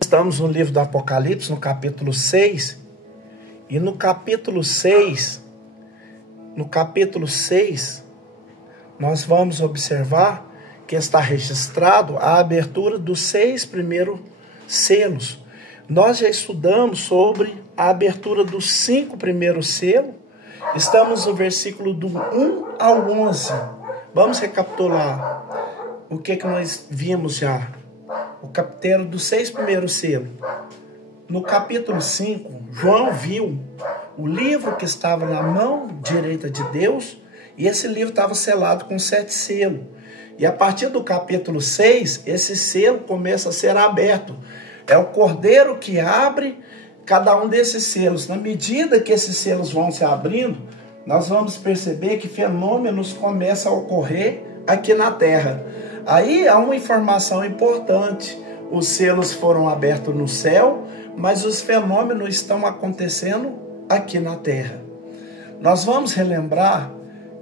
Estamos no livro do Apocalipse, no capítulo 6, e no capítulo 6, nós vamos observar que está registrado a abertura dos 6 primeiros selos. Nós já estudamos sobre a abertura dos 5 primeiros selos, estamos no versículo do 1 ao 11. Vamos recapitular o que nós vimos já. O capítulo dos 6 primeiros selos. No capítulo 5, João viu o livro que estava na mão direita de Deus, e esse livro estava selado com 7 selos. E a partir do capítulo 6, esse selo começa a ser aberto. É o Cordeiro que abre cada um desses selos. Na medida que esses selos vão se abrindo, nós vamos perceber que fenômenos começam a ocorrer aqui na Terra. Aí há uma informação importante. Os selos foram abertos no céu, mas os fenômenos estão acontecendo aqui na Terra. Nós vamos relembrar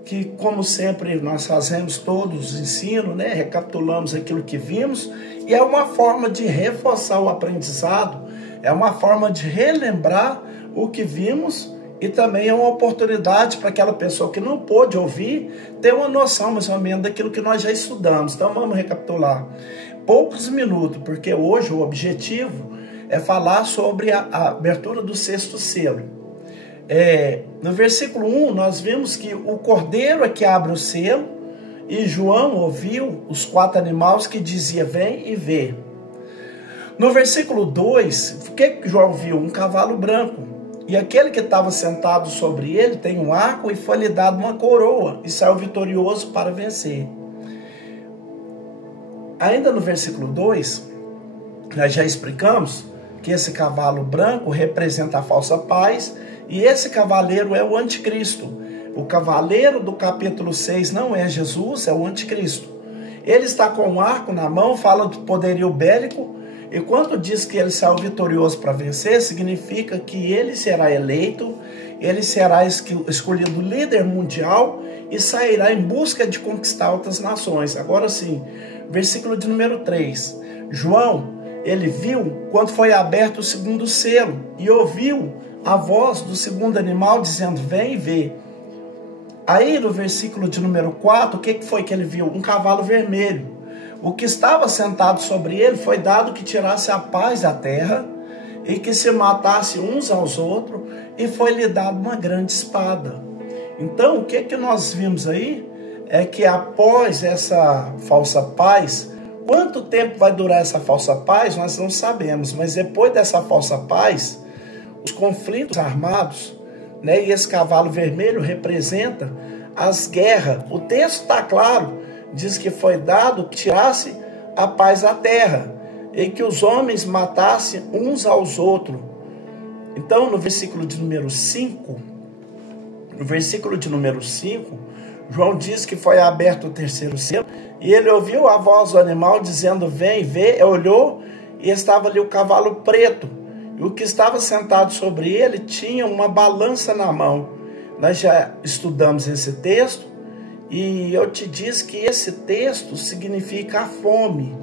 que, como sempre, nós fazemos todos os ensinos, recapitulamos aquilo que vimos, e é uma forma de reforçar o aprendizado, é uma forma de relembrar o que vimos, e também é uma oportunidade para aquela pessoa que não pôde ouvir ter uma noção mais ou menos daquilo que nós já estudamos. Então vamos recapitular. Poucos minutos, porque hoje o objetivo é falar sobre a abertura do 6º selo. No versículo 1 nós vimos que o Cordeiro é que abre o selo, e João ouviu os 4 animais que dizia: vem e vê. No versículo 2, o que João viu? Um cavalo branco. E aquele que estava sentado sobre ele tem um arco, e foi-lhe dado uma coroa, e saiu vitorioso para vencer. Ainda no versículo 2, nós já explicamos que esse cavalo branco representa a falsa paz, e esse cavaleiro é o anticristo. O cavaleiro do capítulo 6 não é Jesus, é o anticristo. Ele está com um arco na mão, fala do poderio bélico, e quando diz que ele saiu vitorioso para vencer, significa que ele será eleito, ele será escolhido líder mundial e sairá em busca de conquistar outras nações. Agora sim, versículo de número 3. João, ele viu quando foi aberto o 2º selo e ouviu a voz do 2º animal dizendo: vem e vê. Aí no versículo de número 4, o que foi que ele viu? Um cavalo vermelho. O que estava sentado sobre ele foi dado que tirasse a paz da terra e que se matasse uns aos outros, e foi-lhe dado uma grande espada. Então, o que nós vimos aí é que após essa falsa paz, quanto tempo vai durar essa falsa paz, nós não sabemos, mas depois dessa falsa paz, os conflitos armados, e esse cavalo vermelho representa as guerras. O texto está claro, diz que foi dado que tirasse a paz da terra e que os homens matassem uns aos outros. Então, no versículo de número 5, João diz que foi aberto o 3º selo, e ele ouviu a voz do animal dizendo: vem, vê. Ele olhou e estava ali o cavalo preto, e o que estava sentado sobre ele tinha uma balança na mão. Nós já estudamos esse texto, e eu te disse que esse texto significa a fome.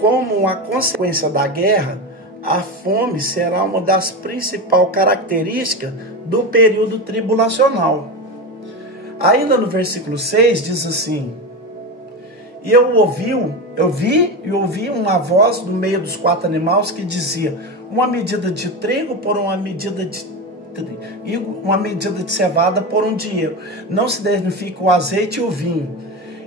Como uma consequência da guerra, a fome será uma das principais características do período tribulacional. Ainda no versículo 6 diz assim: e eu vi e ouvi uma voz no meio dos 4 animais que dizia: uma medida de trigo por uma medida de e uma medida de cevada por um dinheiro. Não se danifica o azeite e o vinho.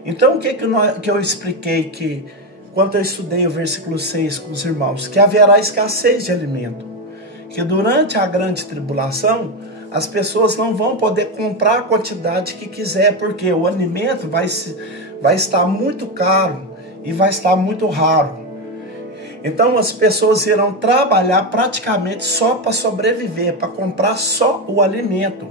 Então, o que eu expliquei que, quando eu estudei o versículo 6 com os irmãos, que haverá escassez de alimento, que durante a grande tribulação, as pessoas não vão poder comprar a quantidade que quiser, porque o alimento vai estar muito caro e vai estar muito raro. Então as pessoas irão trabalhar praticamente só para sobreviver, para comprar só o alimento.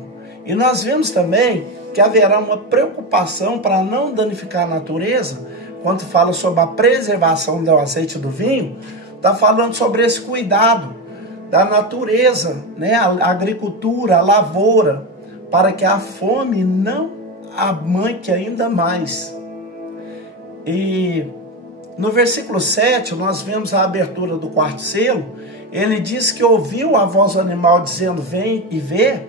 E nós vimos também que haverá uma preocupação para não danificar a natureza. Quando fala sobre a preservação do azeite e do vinho, está falando sobre esse cuidado da natureza, a agricultura, a lavoura, para que a fome não amanque ainda mais. E No versículo 7, nós vemos a abertura do quarto selo. Ele diz que ouviu a voz do animal dizendo, vem e vê.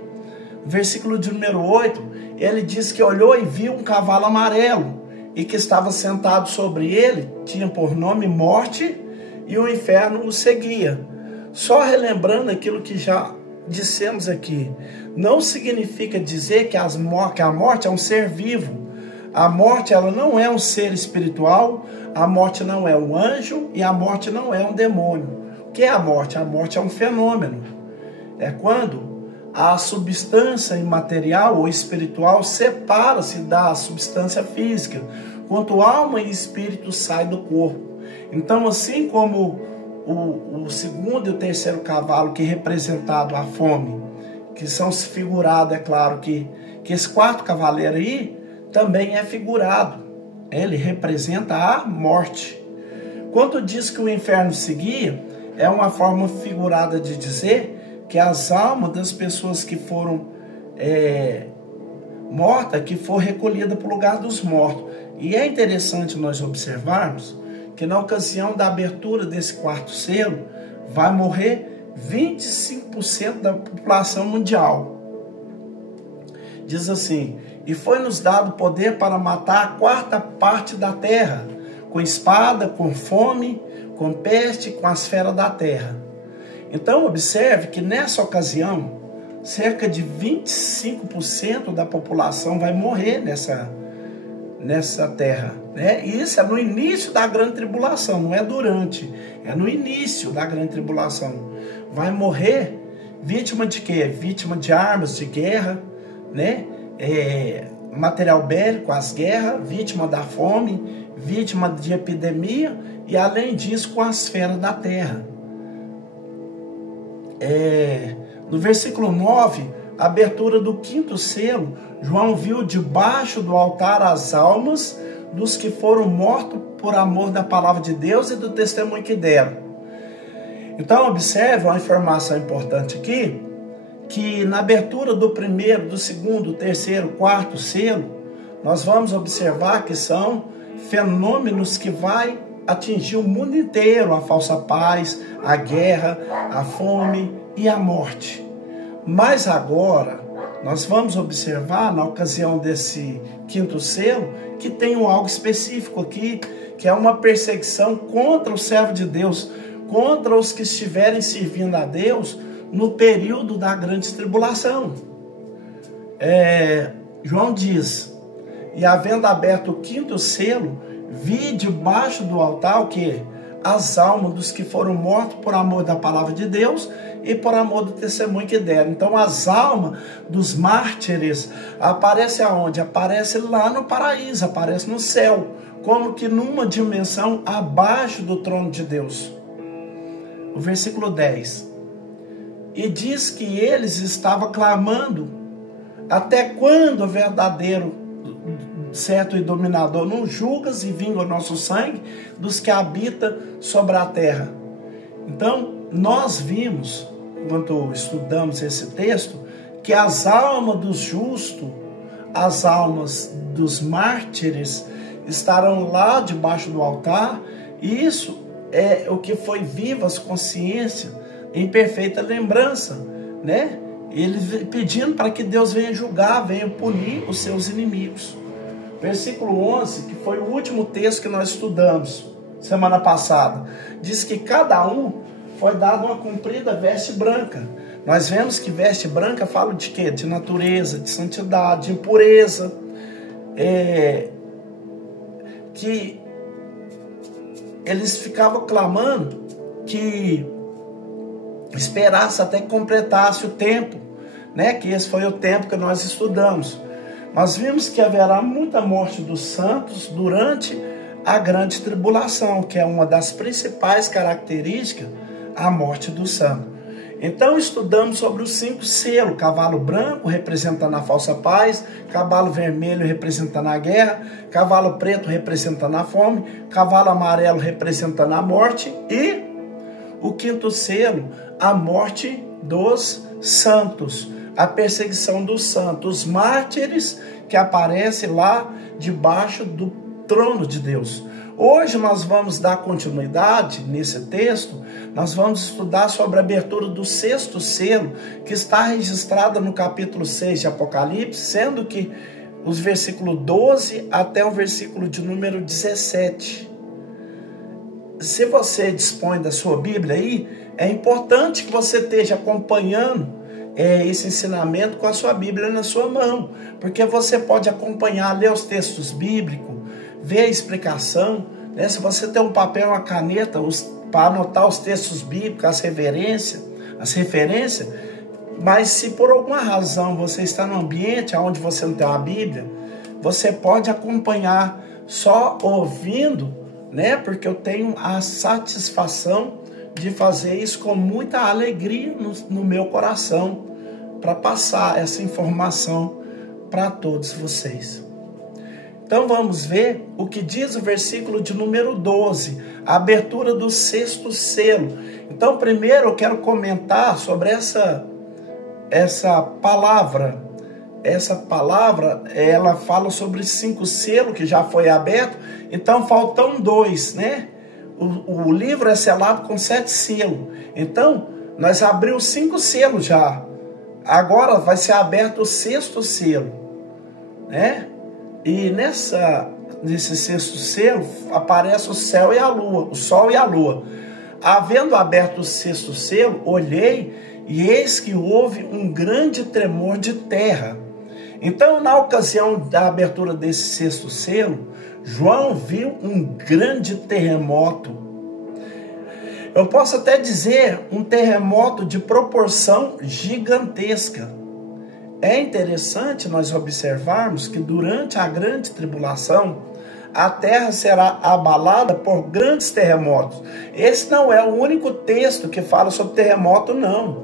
Versículo de número 8, ele diz que olhou e viu um cavalo amarelo, e que estava sentado sobre ele, tinha por nome Morte, e o inferno o seguia. Só relembrando aquilo que já dissemos aqui, não significa dizer que a morte é um ser vivo. A morte, ela não é um ser espiritual, a morte não é um anjo e a morte não é um demônio. O que é a morte? A morte é um fenômeno. É quando a substância imaterial ou espiritual separa-se da substância física, quando alma e espírito saem do corpo. Então, assim como o segundo e o terceiro cavalo, que representado a fome, que são figurados, é claro que esse quarto cavaleiro aí também é figurado. Ele representa a morte. Quando diz que o inferno seguia, é uma forma figurada de dizer que as almas das pessoas que foram mortas, que foram recolhidas para o lugar dos mortos. E é interessante nós observarmos que na ocasião da abertura desse quarto selo, vai morrer 25% da população mundial. Diz assim, e foi-nos dado poder para matar a quarta parte da terra, com espada, com fome, com peste, com as feras da terra. Então observe que nessa ocasião, cerca de 25% da população vai morrer nessa terra, né? E isso é no início da grande tribulação, não é durante, é no início da grande tribulação. Vai morrer vítima de quê? Vítima de armas de guerra, né? Material bélico, as guerras, vítima da fome, vítima de epidemia e além disso com as feras da terra. No versículo 9, a abertura do quinto selo, João viu debaixo do altar as almas dos que foram mortos por amor da palavra de Deus e do testemunho que deram. Então observe uma informação importante aqui, que na abertura do primeiro, do segundo, terceiro, quarto selo, nós vamos observar que são fenômenos que vai atingir o mundo inteiro, a falsa paz, a guerra, a fome e a morte. Mas agora, nós vamos observar, na ocasião desse quinto selo, que tem algo específico aqui, que é uma perseguição contra o servo de Deus, contra os que estiverem servindo a Deus no período da grande tribulação. João diz, e havendo aberto o quinto selo, vi debaixo do altar o quê? As almas dos que foram mortos por amor da palavra de Deus e por amor do testemunho que deram. Então as almas dos mártires aparecem aonde? Aparece lá no paraíso, aparece no céu, como que numa dimensão abaixo do trono de Deus. O versículo 10. E diz que eles estavam clamando, até quando o verdadeiro certo e dominador não julgas e vinga o nosso sangue dos que habitam sobre a terra. Então, nós vimos, quando estudamos esse texto, que as almas dos justos, as almas dos mártires, estarão lá debaixo do altar, e isso é o que foi vivas consciência em perfeita lembrança, né? Eles pedindo para que Deus venha julgar, venha punir os seus inimigos. Versículo 11, que foi o último texto que nós estudamos semana passada, diz que cada um foi dado uma comprida veste branca. Nós vemos que veste branca fala de quê? De natureza, de santidade, de impureza. Que eles ficavam clamando que esperasse até que completasse o tempo, né? Que esse foi o tempo que nós estudamos. Nós vimos que haverá muita morte dos santos durante a grande tribulação, que é uma das principais características, a morte do santo. Então estudamos sobre os 5 selos: cavalo branco representando a falsa paz, cavalo vermelho representando a guerra, cavalo preto representando a fome, cavalo amarelo representando a morte e o 5º selo, a morte dos santos, a perseguição dos santos, os mártires que aparecem lá debaixo do trono de Deus. Hoje nós vamos dar continuidade nesse texto, nós vamos estudar sobre a abertura do 6º selo, que está registrada no capítulo 6 de Apocalipse, sendo que os versículos 12 até o versículo de número 17. Se você dispõe da sua Bíblia aí, é importante que você esteja acompanhando esse ensinamento com a sua Bíblia na sua mão, porque você pode acompanhar, ler os textos bíblicos, ver a explicação, né? Se você tem um papel, uma caneta para anotar os textos bíblicos, as referências, mas se por alguma razão você está num ambiente onde você não tem uma Bíblia, você pode acompanhar só ouvindo, né? Porque eu tenho a satisfação de fazer isso com muita alegria no meu coração, para passar essa informação para todos vocês. Então vamos ver o que diz o versículo de número 12, a abertura do 6º selo. Então primeiro eu quero comentar sobre essa palavra. Essa palavra, ela fala sobre 5 selos que já foi aberto, então faltam 2, né? O livro é selado com 7 selos. Então, nós abrimos 5 selos já. Agora vai ser aberto o 6º selo, né? E nesse 6º selo aparece o céu e a lua, o sol e a lua. Havendo aberto o 6º selo, olhei e eis que houve um grande tremor de terra. Então, na ocasião da abertura desse 6º selo, João viu um grande terremoto. Eu posso até dizer um terremoto de proporção gigantesca. É interessante nós observarmos que durante a grande tribulação, a terra será abalada por grandes terremotos. Esse não é o único texto que fala sobre terremoto, não.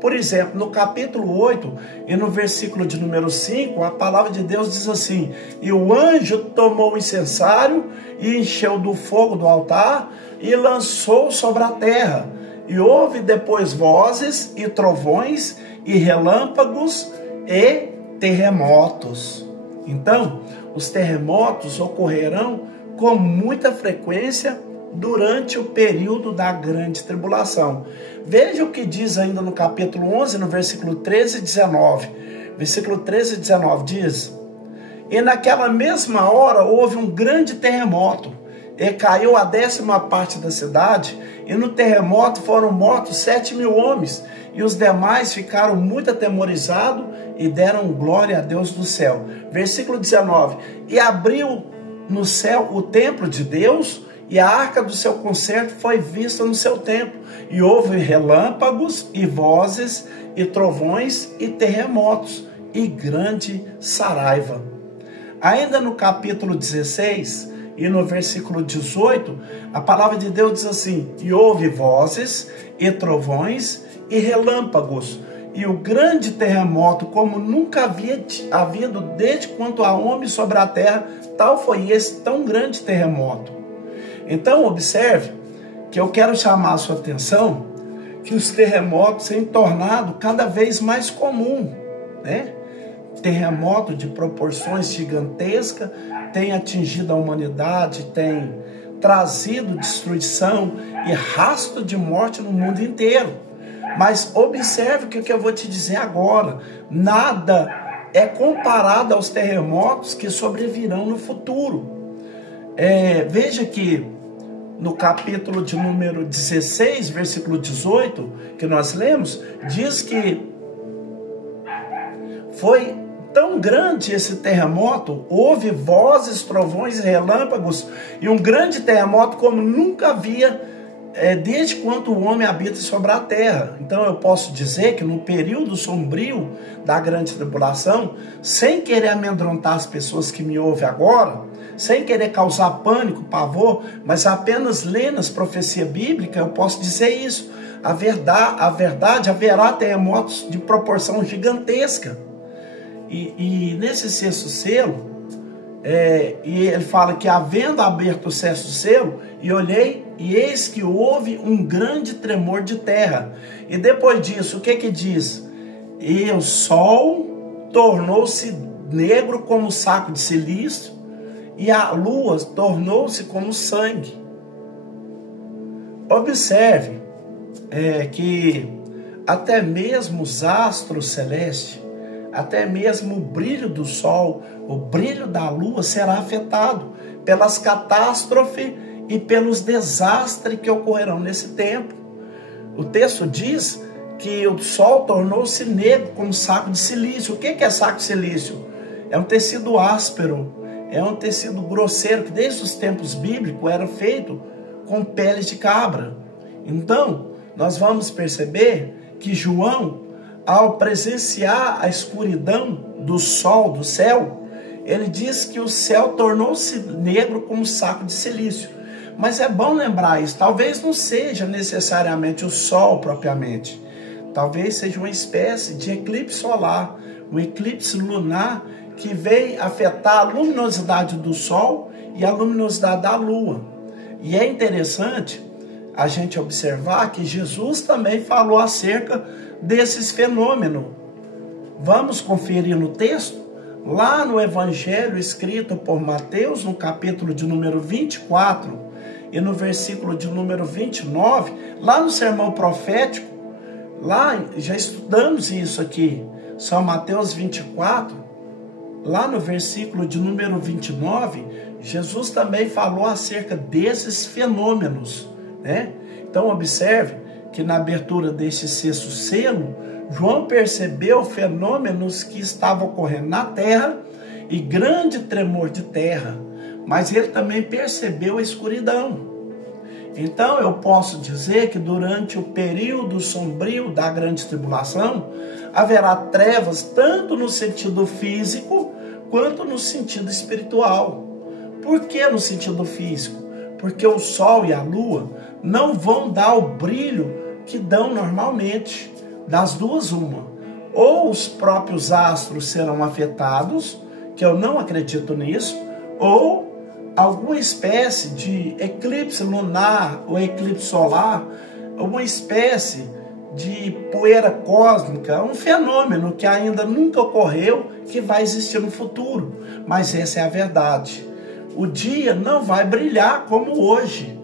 Por exemplo, no capítulo 8 e no versículo de número 5, a palavra de Deus diz assim: e o anjo tomou o incensário e encheu do fogo do altar e lançou sobre a terra. E houve depois vozes e trovões e relâmpagos e terremotos. Então, os terremotos ocorrerão com muita frequência durante o período da grande tribulação. Veja o que diz ainda no capítulo 11, no versículo 13 e 19. Versículo 13 e 19 diz: e naquela mesma hora houve um grande terremoto, e caiu a 10ª parte da cidade, e no terremoto foram mortos 7.000 homens, e os demais ficaram muito atemorizados e deram glória a Deus do céu. Versículo 19: e abriu no céu o templo de Deus, e a arca do seu concerto foi vista no seu templo, e houve relâmpagos e vozes e trovões e terremotos e grande saraiva. Ainda no capítulo 16 e no versículo 18, a palavra de Deus diz assim: e houve vozes e trovões e relâmpagos, e o grande terremoto, como nunca havia havido desde quando há homem sobre a terra, tal foi esse tão grande terremoto. Então observe que eu quero chamar a sua atenção que os terremotos têm tornado cada vez mais comum, né? Terremoto de proporções gigantescas tem atingido a humanidade, tem trazido destruição e rastro de morte no mundo inteiro. Mas observe que o que eu vou te dizer agora, nada é comparado aos terremotos que sobrevirão no futuro. Veja que no capítulo de número 16, versículo 18, que nós lemos, diz que foi tão grande esse terremoto, houve vozes, trovões e relâmpagos, e um grande terremoto como nunca havia desde quando o homem habita sobre a terra. Então eu posso dizer que no período sombrio da grande tribulação, sem querer amedrontar as pessoas que me ouvem agora, sem querer causar pânico, pavor, mas apenas lendo as profecias bíblicas, eu posso dizer isso. A verdade, haverá terremotos de proporção gigantesca. E nesse 6º selo, e ele fala que havendo aberto o 6º selo, e olhei, e eis que houve um grande tremor de terra. E depois disso, o que diz? E o sol tornou-se negro como saco de silício, e a lua tornou-se como sangue. Observe que até mesmo os astros celestes, até mesmo o brilho do sol, o brilho da lua será afetado pelas catástrofes e pelos desastres que ocorrerão nesse tempo. O texto diz que o sol tornou-se negro como saco de silício. O que é saco de silício? É um tecido áspero, é um tecido grosseiro que desde os tempos bíblicos era feito com peles de cabra. Então, nós vamos perceber que João, ao presenciar a escuridão do sol, do céu, ele diz que o céu tornou-se negro como saco de silício. Mas é bom lembrar isso, talvez não seja necessariamente o sol propriamente. Talvez seja uma espécie de eclipse solar, um eclipse lunar que veio afetar a luminosidade do sol e a luminosidade da lua. E é interessante a gente observar que Jesus também falou acerca desses fenômenos. Vamos conferir no texto? Lá no Evangelho escrito por Mateus, no capítulo de número 24 e no versículo de número 29, lá no sermão profético, lá já estudamos isso aqui, São Mateus 24, lá no versículo de número 29, Jesus também falou acerca desses fenômenos, né? Então observe que na abertura desse sexto selo, João percebeu fenômenos que estavam ocorrendo na terra e grande tremor de terra, mas ele também percebeu a escuridão. Então eu posso dizer que durante o período sombrio da grande tribulação, haverá trevas tanto no sentido físico quanto no sentido espiritual. Por que no sentido físico? Porque o sol e a lua não vão dar o brilho que dão normalmente. Das duas, uma. Ou os próprios astros serão afetados, que eu não acredito nisso, ou alguma espécie de eclipse lunar ou eclipse solar, uma espécie de poeira cósmica, um fenômeno que ainda nunca ocorreu, que vai existir no futuro. Mas essa é a verdade. O dia não vai brilhar como hoje.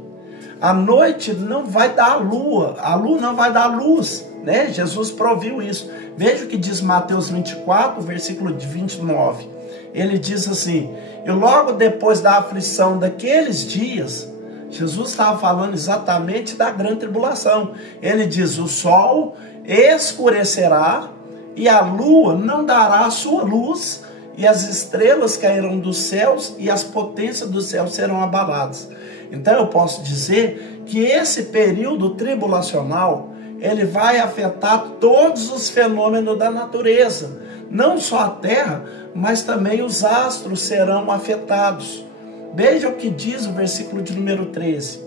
A noite não vai dar a lua não vai dar luz, né? Jesus proviu isso. Veja o que diz Mateus 24, versículo 29. Ele diz assim: e logo depois da aflição daqueles dias, Jesus estava falando exatamente da grande tribulação. Ele diz: o sol escurecerá e a lua não dará a sua luz, e as estrelas cairão dos céus e as potências dos céus serão abaladas. Então eu posso dizer que esse período tribulacional, ele vai afetar todos os fenômenos da natureza. Não só a terra, mas também os astros serão afetados. Veja o que diz o versículo de número 13.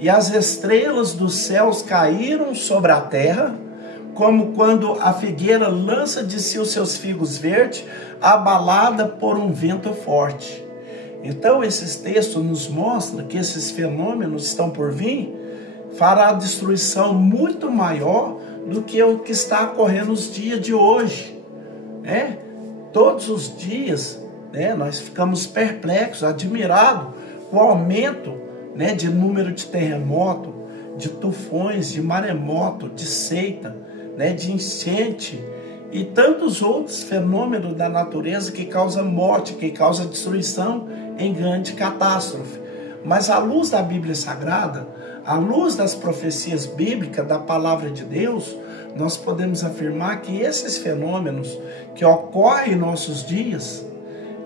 E as estrelas dos céus caíram sobre a terra, como quando a figueira lança de si os seus figos verdes, abalada por um vento forte. Então esses textos nos mostram que esses fenômenos estão por vir, fará destruição muito maior do que o que está ocorrendo nos dias de hoje, né? Todos os dias, né, nós ficamos perplexos, admirados com o aumento, né, de número de terremotos, de tufões, de maremoto, de seita, né, de enchente e tantos outros fenômenos da natureza que causam morte, que causam destruição em grande catástrofe. Mas à luz da Bíblia Sagrada, à luz das profecias bíblicas, da palavra de Deus, nós podemos afirmar que esses fenômenos que ocorrem em nossos dias,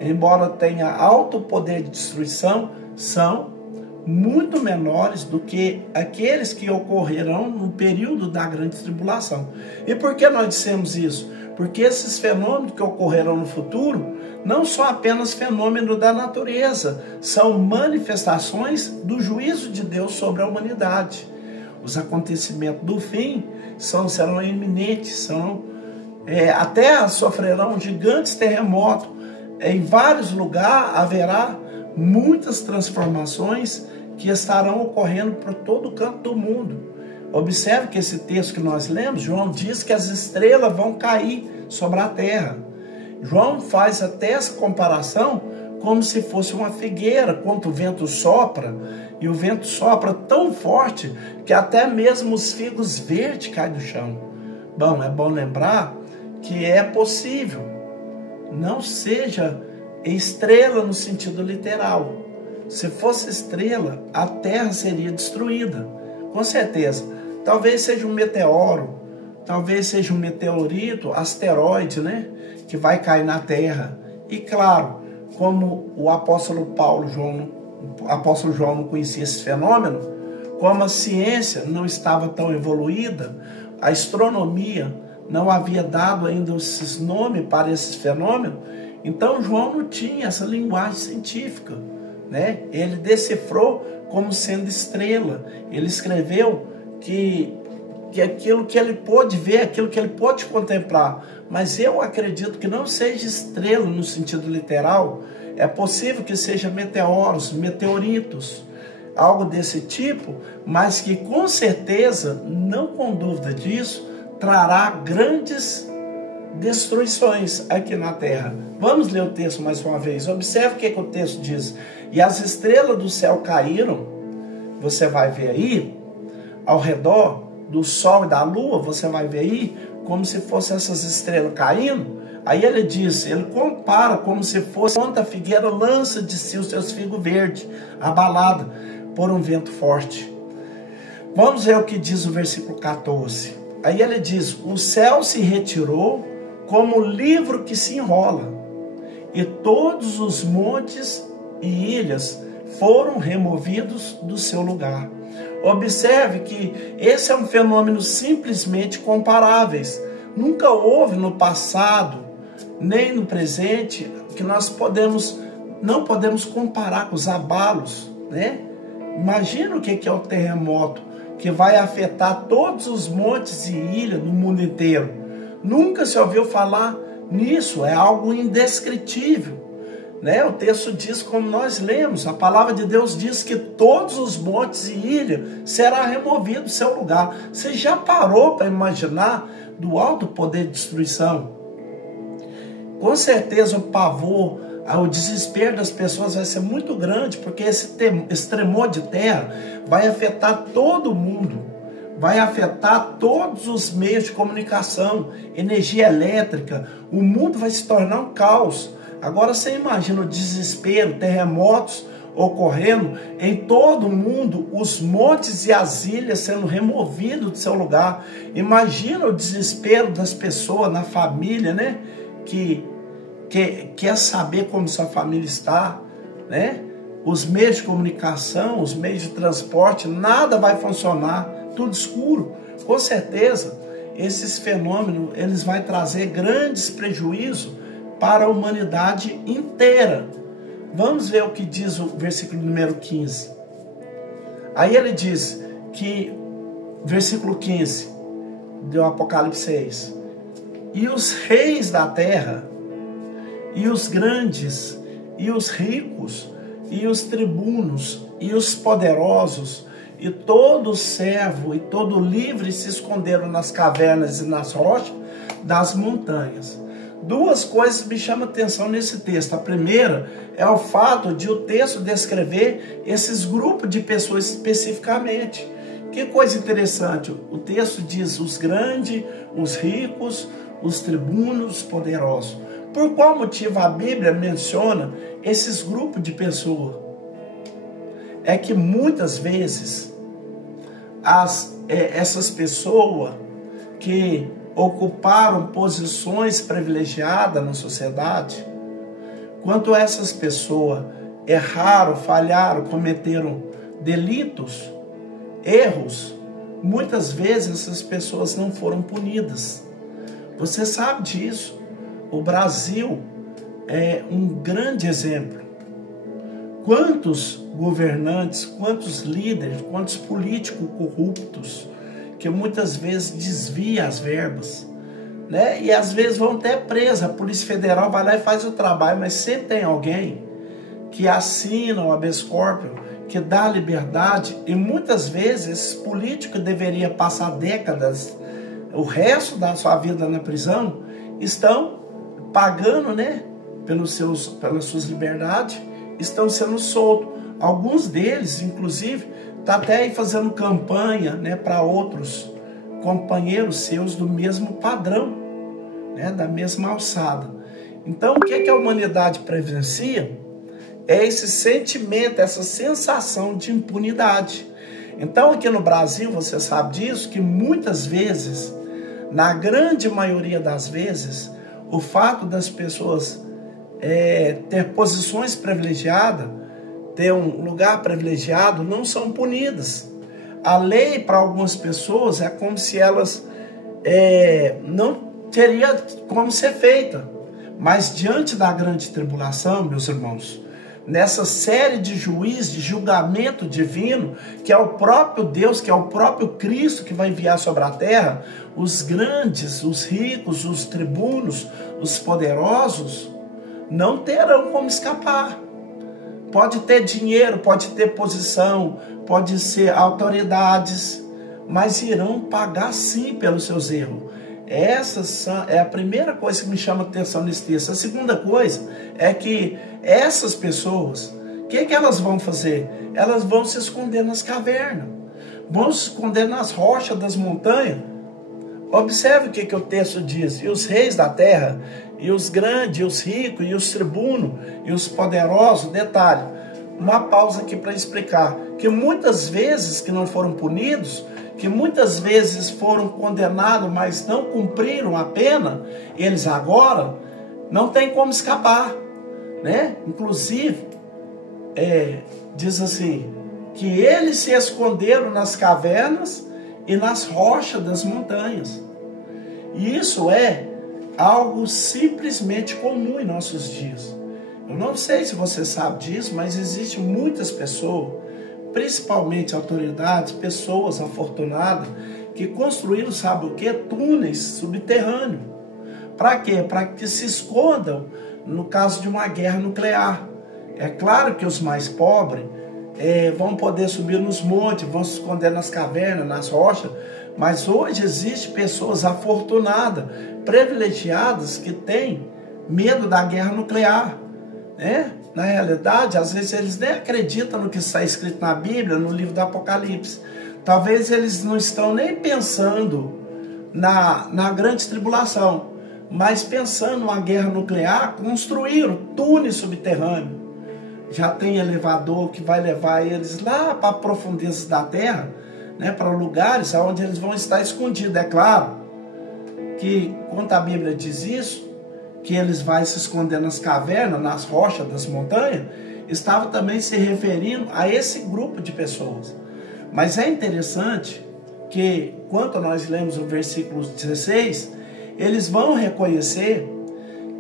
embora tenha alto poder de destruição, são muito menores do que aqueles que ocorrerão no período da grande tribulação. E por que nós dissemos isso? Porque esses fenômenos que ocorrerão no futuro não são apenas fenômenos da natureza, são manifestações do juízo de Deus sobre a humanidade. Os acontecimentos do fim serão iminentes, a terra sofrerá gigantes terremotos, em vários lugares haverá muitas transformações que estarão ocorrendo por todo o canto do mundo. Observe que esse texto que nós lemos, João diz que as estrelas vão cair sobre a terra. João faz até essa comparação como se fosse uma figueira, quando o vento sopra, e o vento sopra tão forte que até mesmo os figos verdes caem do chão. Bom, é bom lembrar que é possível, não seja estrela no sentido literal. Se fosse estrela, a Terra seria destruída, com certeza. Talvez seja um meteoro, talvez seja um meteorito, asteroide, né, que vai cair na Terra. E claro, como o apóstolo João não conhecia esse fenômeno, como a ciência não estava tão evoluída, a astronomia não havia dado ainda esses nomes para esses fenômenos, então João não tinha essa linguagem científica, né? Ele decifrou como sendo estrela. Ele escreveu que aquilo que ele pôde ver, aquilo que ele pôde contemplar. Mas eu acredito que não seja estrela no sentido literal. É possível que seja meteoros, meteoritos, algo desse tipo, mas que com certeza, não com dúvida disso, trará grandes destruições aqui na Terra. Vamos ler o texto mais uma vez. Observe o que o texto diz. E as estrelas do céu caíram. Você vai ver aí, ao redor do sol e da lua, você vai ver aí, como se fossem essas estrelas caindo. Aí ele diz, ele compara como se fosse quando a figueira lança de si os seus figos verdes, abalada por um vento forte. Vamos ver o que diz o versículo 14. Aí ele diz, o céu se retirou como livro que se enrola, e todos os montes e ilhas foram removidos do seu lugar. Observe que esse é um fenômeno simplesmente comparáveis. Nunca houve no passado, nem no presente, que nós não podemos comparar com os abalos, né? Imagina o que é o terremoto, que vai afetar todos os montes e ilhas no mundo inteiro. Nunca se ouviu falar nisso, é algo indescritível, né? O texto diz, como nós lemos, a palavra de Deus diz que todos os montes e ilhas serão removidos do seu lugar. Você já parou para imaginar do alto poder de destruição? Com certeza o pavor, o desespero das pessoas vai ser muito grande, porque esse tremor de terra vai afetar todo mundo, vai afetar todos os meios de comunicação, energia elétrica, o mundo vai se tornar um caos. Agora você imagina o desespero, terremotos ocorrendo em todo o mundo, os montes e as ilhas sendo removidos do seu lugar. Imagina o desespero das pessoas na família, né? Que quer saber como sua família está, né? Os meios de comunicação, os meios de transporte, nada vai funcionar, tudo escuro. Com certeza, esses fenômenos, eles vão trazer grandes prejuízos para a humanidade inteira. Vamos ver o que diz o versículo número 15. Aí ele diz que, versículo 15 do Apocalipse 6, e os reis da terra, e os grandes, e os ricos, e os tribunos, e os poderosos, e todo servo, e todo livre se esconderam nas cavernas e nas rochas das montanhas. Duas coisas me chamam a atenção nesse texto. A primeira é o fato de o texto descrever esses grupos de pessoas especificamente. Que coisa interessante, o texto diz os grandes, os ricos, os tribunos, os poderosos. Por qual motivo a Bíblia menciona esses grupos de pessoas? É que muitas vezes essas pessoas que ocuparam posições privilegiadas na sociedade, quando essas pessoas erraram, falharam, cometeram delitos, erros, muitas vezes essas pessoas não foram punidas. Você sabe disso. O Brasil é um grande exemplo. Quantos governantes, quantos líderes, quantos políticos corruptos que muitas vezes desviam as verbas, né? E às vezes vão até presos. A Polícia Federal vai lá e faz o trabalho, mas sempre tem alguém que assina o habeas corpus, que dá liberdade, e muitas vezes esses políticos deveriam passar décadas, o resto da sua vida na prisão, estão pagando, né, pelas suas liberdades, estão sendo soltos. Alguns deles, inclusive, estão até aí fazendo campanha, né, para outros companheiros seus do mesmo padrão, né, da mesma alçada. Então, o que é que a humanidade presencia? É esse sentimento, essa sensação de impunidade. Então, aqui no Brasil, você sabe disso, que muitas vezes, na grande maioria das vezes, o fato das pessoas ter posições privilegiadas, ter um lugar privilegiado, não são punidas. A lei, para algumas pessoas, é como se elas não teria como ser feita. Mas diante da grande tribulação, meus irmãos, nessa série de juízo, de julgamento divino, que é o próprio Deus, que é o próprio Cristo que vai enviar sobre a terra, os grandes, os ricos, os tribunos, os poderosos, não terão como escapar. Pode ter dinheiro, pode ter posição, pode ser autoridades, mas irão pagar sim pelos seus erros. Essa é a primeira coisa que me chama a atenção nesse texto. A segunda coisa é que essas pessoas, o que elas vão fazer? Elas vão se esconder nas cavernas, vão se esconder nas rochas das montanhas. Observe o que o texto diz: e os reis da terra, e os grandes, e os ricos, e os tribunos, e os poderosos. Detalhe, uma pausa aqui para explicar, que muitas vezes que não foram punidos, que muitas vezes foram condenados, mas não cumpriram a pena, eles agora não tem como escapar, né? Inclusive, diz assim, que eles se esconderam nas cavernas e nas rochas das montanhas. E isso é algo simplesmente comum em nossos dias. Eu não sei se você sabe disso, mas existem muitas pessoas, principalmente autoridades, pessoas afortunadas, que construíram, sabe o que? Túneis subterrâneos. Para quê? Para que se escondam no caso de uma guerra nuclear. É claro que os mais pobres vão poder subir nos montes, vão se esconder nas cavernas, nas rochas, mas hoje existem pessoas afortunadas, privilegiadas, que têm medo da guerra nuclear, né? Na realidade, às vezes eles nem acreditam no que está escrito na Bíblia, no livro do Apocalipse. Talvez eles não estão nem pensando na grande tribulação, mas pensando numa guerra nuclear, construíram túneis subterrâneos. Já tem elevador que vai levar eles lá para profundezas da terra, né, para lugares onde eles vão estar escondidos. É claro que, quando a Bíblia diz isso, que eles vão se esconder nas cavernas, nas rochas das montanhas, estava também se referindo a esse grupo de pessoas. Mas é interessante que, quando nós lemos o versículo 16, eles vão reconhecer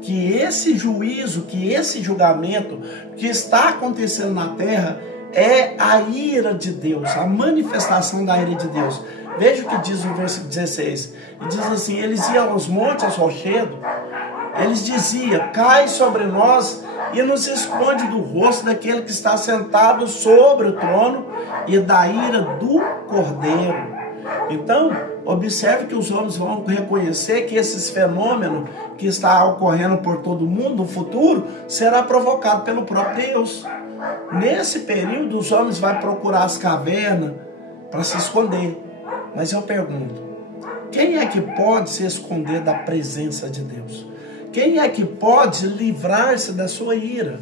que esse juízo, que esse julgamento que está acontecendo na terra é a ira de Deus, a manifestação da ira de Deus. Veja o que diz o versículo 16. Diz assim: eles iam aos montes, aos rochedos, eles diziam: cai sobre nós e nos esconde do rosto daquele que está sentado sobre o trono e da ira do Cordeiro. Então, observe que os homens vão reconhecer que esses fenômenos que está ocorrendo por todo mundo, no futuro, será provocado pelo próprio Deus. Nesse período, os homens vão procurar as cavernas para se esconder. Mas eu pergunto, quem é que pode se esconder da presença de Deus? Quem é que pode livrar-se da sua ira?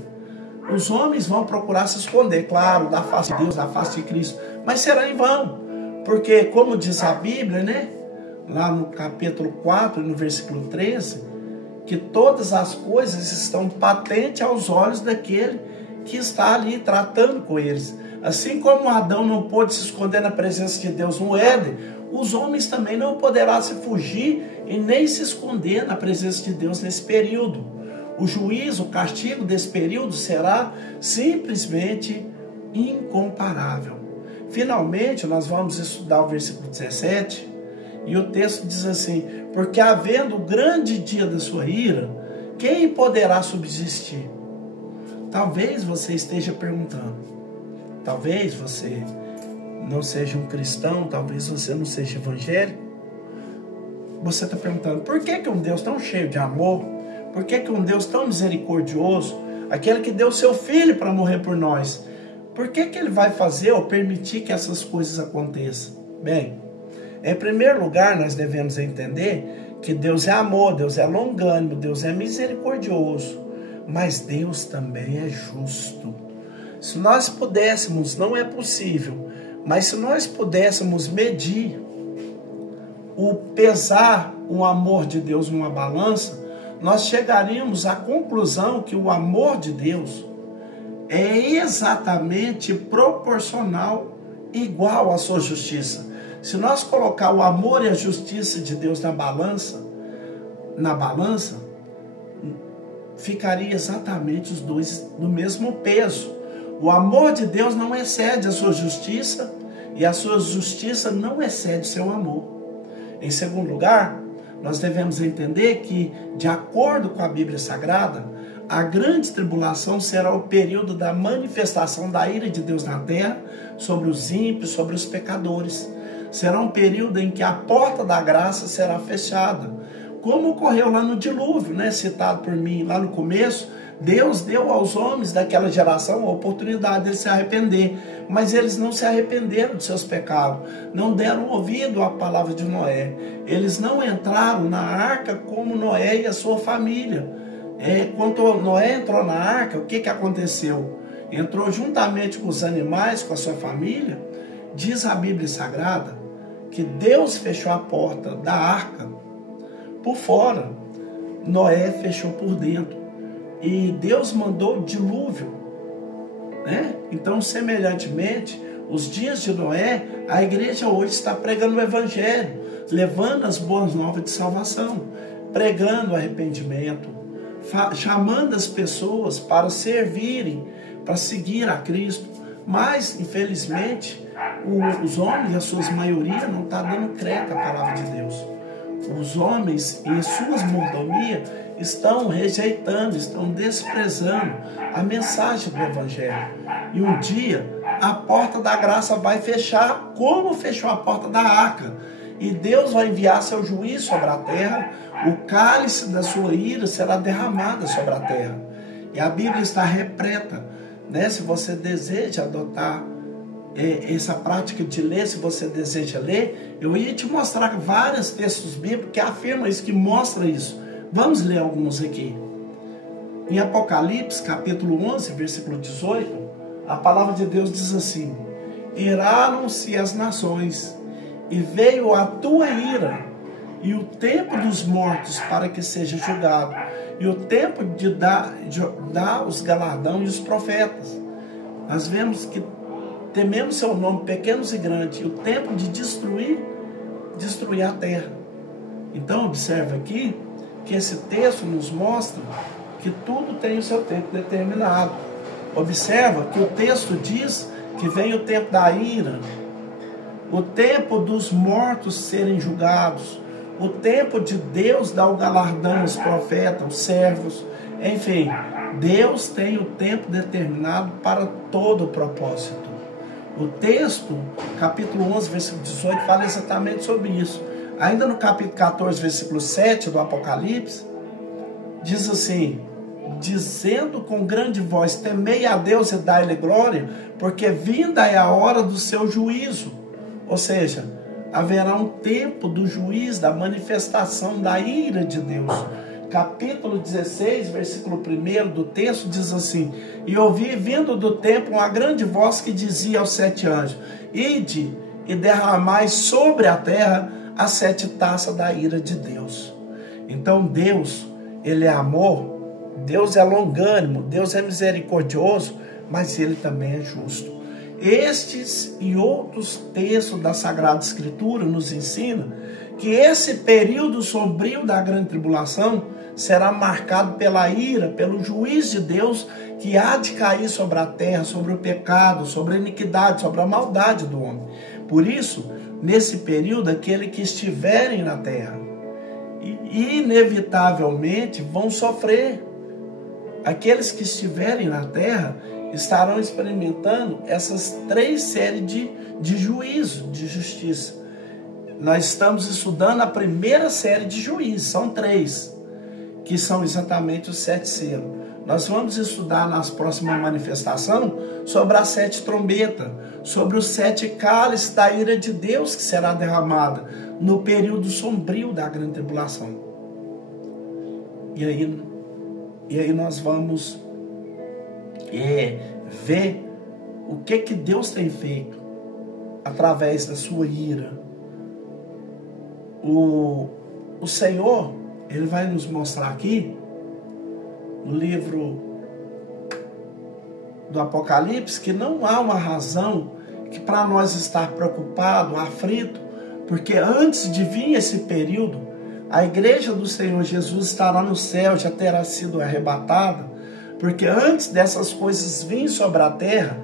Os homens vão procurar se esconder, claro, da face de Deus, da face de Cristo, mas será em vão, porque, como diz a Bíblia, né, lá no capítulo 4, no versículo 13, que todas as coisas estão patentes aos olhos daquele que está ali tratando com eles. Assim como Adão não pôde se esconder na presença de Deus no Éden, os homens também não poderão se fugir e nem se esconder na presença de Deus nesse período. O juízo, o castigo desse período será simplesmente incomparável. Finalmente, nós vamos estudar o versículo 17, e o texto diz assim: porque havendo o grande dia da sua ira, quem poderá subsistir? Talvez você esteja perguntando, talvez você não seja um cristão, talvez você não seja evangélico. Você está perguntando, por que um Deus tão cheio de amor, Por que um Deus tão misericordioso, aquele que deu seu filho para morrer por nós, por que ele vai fazer ou permitir que essas coisas aconteçam? Bem, em primeiro lugar, nós devemos entender que Deus é amor, Deus é longânimo, Deus é misericordioso, mas Deus também é justo. Se nós pudéssemos, não é possível, mas se nós pudéssemos medir, pesar o amor de Deus numa balança, nós chegaríamos à conclusão que o amor de Deus é exatamente proporcional, igual à sua justiça. Se nós colocar o amor e a justiça de Deus na balança, ficaria exatamente os dois no mesmo peso. O amor de Deus não excede a sua justiça e a sua justiça não excede o seu amor. Em segundo lugar, nós devemos entender que, de acordo com a Bíblia Sagrada, a grande tribulação será o período da manifestação da ira de Deus na terra sobre os ímpios, sobre os pecadores. Será um período em que a porta da graça será fechada, como ocorreu lá no dilúvio, citado por mim lá no começo. Deus deu aos homens daquela geração a oportunidade de se arrepender, mas eles não se arrependeram de seus pecados, não deram ouvido à palavra de Noé, eles não entraram na arca como Noé e a sua família. Quando Noé entrou na arca, o que aconteceu? Entrou juntamente com os animais, com a sua família. Diz a Bíblia Sagrada que Deus fechou a porta da arca por fora, Noé fechou por dentro. E Deus mandou o dilúvio, Então, semelhantemente, os dias de Noé, a igreja hoje está pregando o evangelho, levando as boas novas de salvação, pregando arrependimento, chamando as pessoas para servirem, para seguir a Cristo. Mas, infelizmente, os homens, a sua maioria, não está dando crédito à palavra de Deus. Os homens, em suas mordomias, estão rejeitando, estão desprezando a mensagem do Evangelho. E um dia, a porta da graça vai fechar, como fechou a porta da arca. E Deus vai enviar seu juízo sobre a terra, o cálice da sua ira será derramado sobre a terra. E a Bíblia está repleta, Se você deseja adotar essa prática de ler, se você deseja ler, eu ia te mostrar vários textos bíblicos que afirmam isso, que mostram isso. Vamos ler alguns aqui. Em Apocalipse, capítulo 11, versículo 18, a palavra de Deus diz assim: iraram-se as nações, e veio a tua ira, e o tempo dos mortos para que seja julgado, e o tempo de dar os galardões e os profetas. Nós vemos que tememos seu nome, pequenos e grandes, e o tempo de destruir a terra. Então, observe aqui que esse texto nos mostra que tudo tem o seu tempo determinado. Observa que o texto diz que vem o tempo da ira, o tempo dos mortos serem julgados, o tempo de Deus dar o galardão aos profetas, aos servos, enfim, Deus tem o tempo determinado para todo o propósito. O texto, capítulo 11, versículo 18, fala exatamente sobre isso. Ainda no capítulo 14, versículo 7 do Apocalipse, diz assim: dizendo com grande voz, temei a Deus e dai-lhe glória, porque vinda é a hora do seu juízo. Ou seja, haverá um tempo do juízo, da manifestação da ira de Deus. Capítulo 16, versículo 1 do texto diz assim: e ouvi vindo do templo uma grande voz que dizia aos 7 anjos: ide e derramai sobre a terra as 7 taças da ira de Deus. Então Deus, Ele é amor, Deus é longânimo, Deus é misericordioso, mas Ele também é justo. Estes e outros textos da Sagrada Escritura nos ensinam que esse período sombrio da grande tribulação será marcado pela ira, pelo juízo de Deus que há de cair sobre a terra, sobre o pecado, sobre a iniquidade, sobre a maldade do homem. Por isso, nesse período, aqueles que estiverem na terra, inevitavelmente vão sofrer. Aqueles que estiverem na terra estarão experimentando essas 3 séries de juízo, de justiça. Nós estamos estudando a primeira série de juízo, são 3, que são exatamente os 7 selos. Nós vamos estudar nas próximas manifestações sobre as 7 trombetas, sobre os 7 cálices da ira de Deus que será derramada no período sombrio da grande tribulação. E aí nós vamos ver o que Deus tem feito através da sua ira. O Senhor, Ele vai nos mostrar aqui, no livro do Apocalipse, que não há uma razão que para nós estar preocupado, aflito, porque antes de vir esse período, a igreja do Senhor Jesus estará no céu, já terá sido arrebatada, porque antes dessas coisas virem sobre a terra,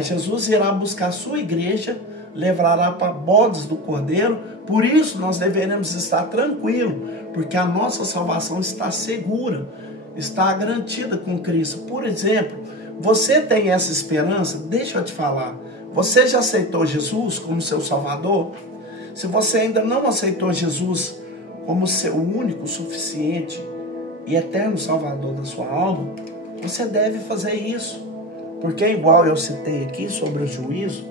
Jesus irá buscar a sua igreja, levará para bodas do Cordeiro. Por isso nós deveremos estar tranquilos, porque a nossa salvação está segura, está garantida com Cristo. Por exemplo, você tem essa esperança? Deixa eu te falar, você já aceitou Jesus como seu Salvador? Se você ainda não aceitou Jesus como seu único, suficiente e eterno Salvador da sua alma, você deve fazer isso, porque igual eu citei aqui sobre o juízo,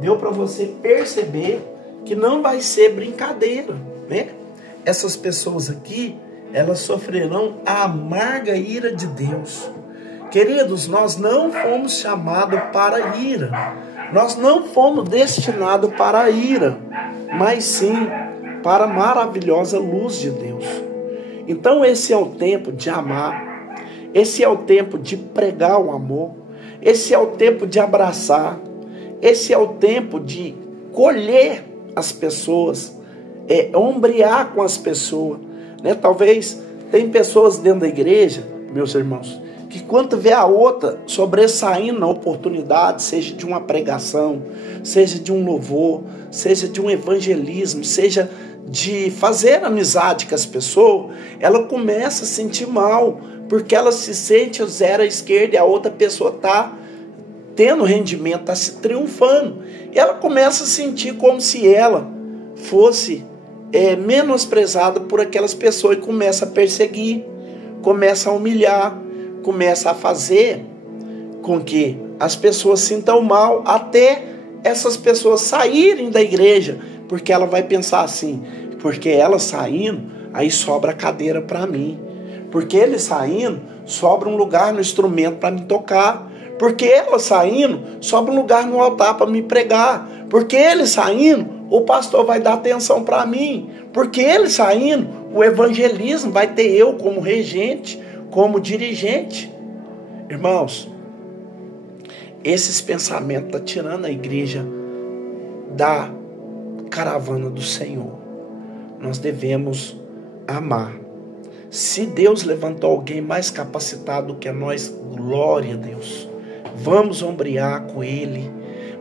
deu para você perceber que não vai ser brincadeira, né? Essas pessoas aqui, elas sofrerão a amarga ira de Deus. Queridos, nós não fomos chamados para a ira, nós não fomos destinados para a ira, mas sim para a maravilhosa luz de Deus. Então esse é o tempo de amar, esse é o tempo de pregar o amor, esse é o tempo de abraçar, esse é o tempo de colher as pessoas, ombrear com as pessoas, né? Talvez tem pessoas dentro da igreja, meus irmãos, que quando vê a outra sobressaindo na oportunidade, seja de uma pregação, seja de um louvor, seja de um evangelismo, seja de fazer amizade com as pessoas, ela começa a sentir mal, porque ela se sente o zero à esquerda e a outra pessoa está tendo rendimento, está se triunfando. E ela começa a sentir como se ela fosse menosprezada por aquelas pessoas e começa a perseguir, começa a humilhar, começa a fazer com que as pessoas sintam mal, até essas pessoas saírem da igreja, porque ela vai pensar assim, porque ela saindo, aí sobra cadeira para mim, porque ele saindo, sobra um lugar no instrumento para me tocar, porque ela saindo, sobra um lugar no altar para me pregar, porque ele saindo, o pastor vai dar atenção para mim, porque ele saindo, o evangelismo vai ter eu como regente, como dirigente. Irmãos, esses pensamentos estão tirando a igreja da caravana do Senhor. Nós devemos amar. Se Deus levantou alguém mais capacitado do que nós, glória a Deus. Vamos ombrear com ele,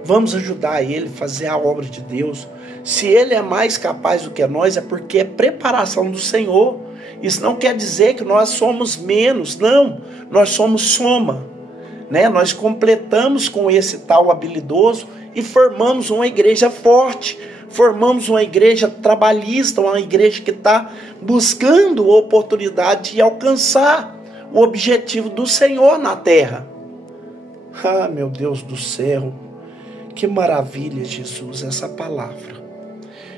vamos ajudar ele a fazer a obra de Deus. Se ele é mais capaz do que nós, é porque é preparação do Senhor. Isso não quer dizer que nós somos menos, não, nós somos soma, né? Nós completamos com esse tal habilidoso e formamos uma igreja forte, formamos uma igreja trabalhista, uma igreja que está buscando oportunidade de alcançar o objetivo do Senhor na terra. Ah, meu Deus do céu, que maravilha, Jesus, essa palavra.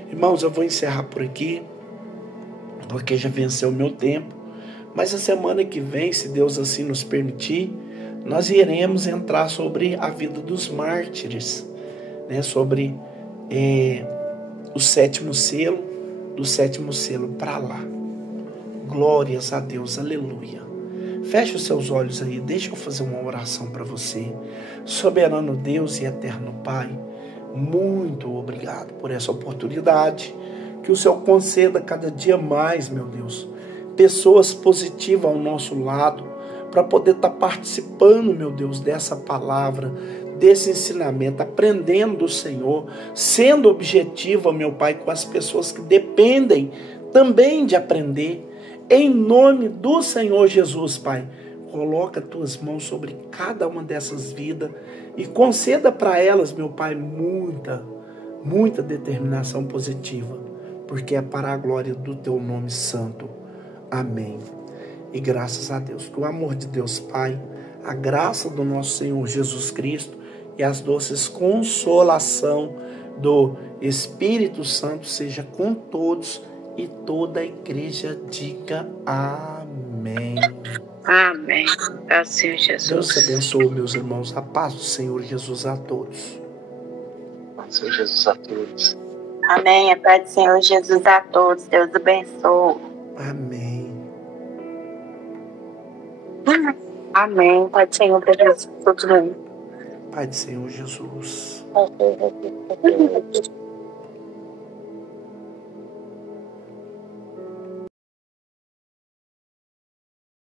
Irmãos, eu vou encerrar por aqui, porque já venceu o meu tempo, mas a semana que vem, se Deus assim nos permitir, nós iremos entrar sobre a vida dos mártires, né? Sobre o 7º selo, do 7º selo para lá. Glórias a Deus, aleluia. Feche os seus olhos aí, deixa eu fazer uma oração para você. Soberano Deus e eterno Pai, muito obrigado por essa oportunidade, que o Senhor conceda cada dia mais, meu Deus, pessoas positivas ao nosso lado, para poder estar participando, meu Deus, dessa palavra, desse ensinamento, aprendendo do Senhor, sendo objetivo, meu Pai, com as pessoas que dependem também de aprender. Em nome do Senhor Jesus, Pai, coloca tuas mãos sobre cada uma dessas vidas e conceda para elas, meu Pai, muita determinação positiva, porque é para a glória do teu nome santo. Amém. E graças a Deus, que o amor de Deus Pai, a graça do nosso Senhor Jesus Cristo e as doces consolação do Espírito Santo seja com todos e toda a igreja diga amém. Amém. Assim, Jesus. Deus abençoe, meus irmãos. A paz do Senhor Jesus a todos. Senhor Jesus a todos. Amém. A paz do Senhor Jesus a todos. Deus abençoe. Amém. Amém. Pai do Senhor, Jesus, todo mundo. Pai do Senhor Jesus. Pai do Senhor Jesus.